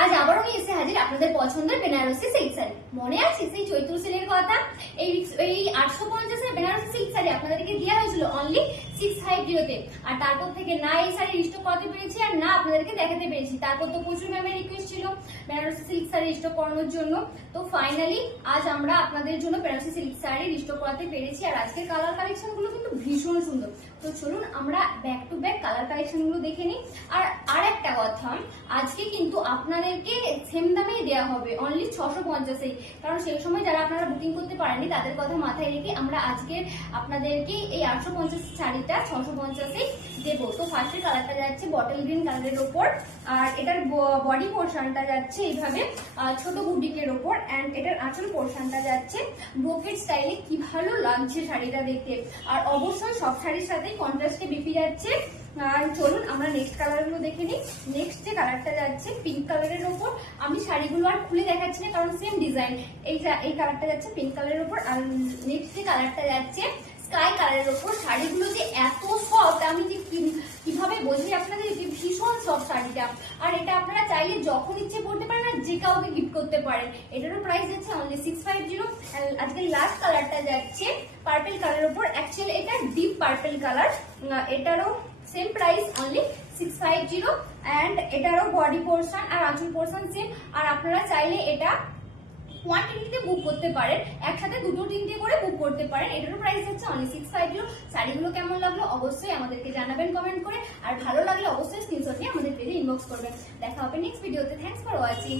আজ আবারও নিয়ে এসে হাজির আপনাদের পছন্দের বেনারসি সিল্ক শাড়ি। মনে আছে সেই চৈত্র সেলের কথা? এই 850 এর বেনারসি সিল্ক শাড়ি আপনাদেরকে দেওয়া হয়েছিল অনলি 650 তে। আর তারপর থেকে না এই শাড়ি স্টক করতে পেরেছি আর না আপনাদেরকে দেখাতে পেরেছি। তারপর তো প্রচুর ম্যামের রিকোয়েস্ট ছিল বেনারসি সিল্ক শাড়ি স্টক করানোর জন্য। তো ফাইনালি আজ আমরা আপনাদের জন্য বেনারসি সিল্ক শাড়ি স্টক করাতে পেরেছি। আর আজকের কালার কালেকশন গুলো কিন্তু ভীষণ সুন্দর। তো চলুন আমরা back to back colour collection গুলো দেখে নিই। আর একটা কথা, আজকে কিন্তু আপনাদেরকে সেম দামেই দেওয়া হবে অনলি 650 এ। কারণ সেই সময় যারা আপনারা বুকিং করতে পারেননি তাদের কথা মাথায় রেখে আমরা আজকে আপনাদেরকে এই 850 শাড়িটা 650 এ দেবো। তো ফার্স্টের কালারটা যাচ্ছে বটল গ্রিন কালারের ওপর, আর এটার বডি পোর্শনটা যাচ্ছে এইভাবে ছোট বুটিকের ওপর, এন্ড এটার আঁচল পোর্শনটা যাচ্ছে ব্রোকেট স্টাইলে। কি ভালো লাগছে শাড়িটা দেখতে। আর অবশ্যই সব শাড়ির সাথে কন্ট্রাস্টে বেশি যাচ্ছে। আর চলুন আমরা নেক্সট কালার গুলো দেখে নিই। নেক্সট যে কালারটা যাচ্ছে পিঙ্ক কালারের উপর। আমি শাড়িগুলো আর খুলে দেখাচ্ছি না কারণ সেম ডিজাইন। এই কালারটা যাচ্ছে পিঙ্ক কালারের উপর। আর নেক্সট যে কালারটা যাচ্ছে স্কাই কালারের উপর। শাড়িগুলো যে এত সফট, আমি যে কিভাবে বলছি আপনাদের, যে ভীষণ সফট শাড়িটা। আর এটা আপনারা চাইলে যখন ইচ্ছে পড়তে পারেন আর যে কাউকে গিফট করতে পারেন। এটারও প্রাইস যাচ্ছে অনলি 650। আজকে লাস্ট কালারটা যাচ্ছে পার্পল কালারের উপর। অ্যাকচুয়ালি এটা ডিপ পার্পল কালার। এটারও সেম প্রাইস অনলি 650, এন্ড এটারও বডি পোর্শন আর আঁচল পোর্শন সেম। আর আপনারা চাইলে এটা কোয়ান্টিটিতে বুক করতে পারেন, একসাথে দুটো তিনটে করে বুক করতে পারেন। এটারও প্রাইস হচ্ছে অনলি 650। শাড়িগুলো কেমন লাগলো অবশ্যই আমাদেরকে জানাবেন কমেন্ট করে। আর ভালো লাগলে অবশ্যই স্ক্রিনশট নিয়ে আমাদের পেজে ইনবক্স করবেন। দেখা হবে নেক্সট ভিডিওতে। Thanks for watching.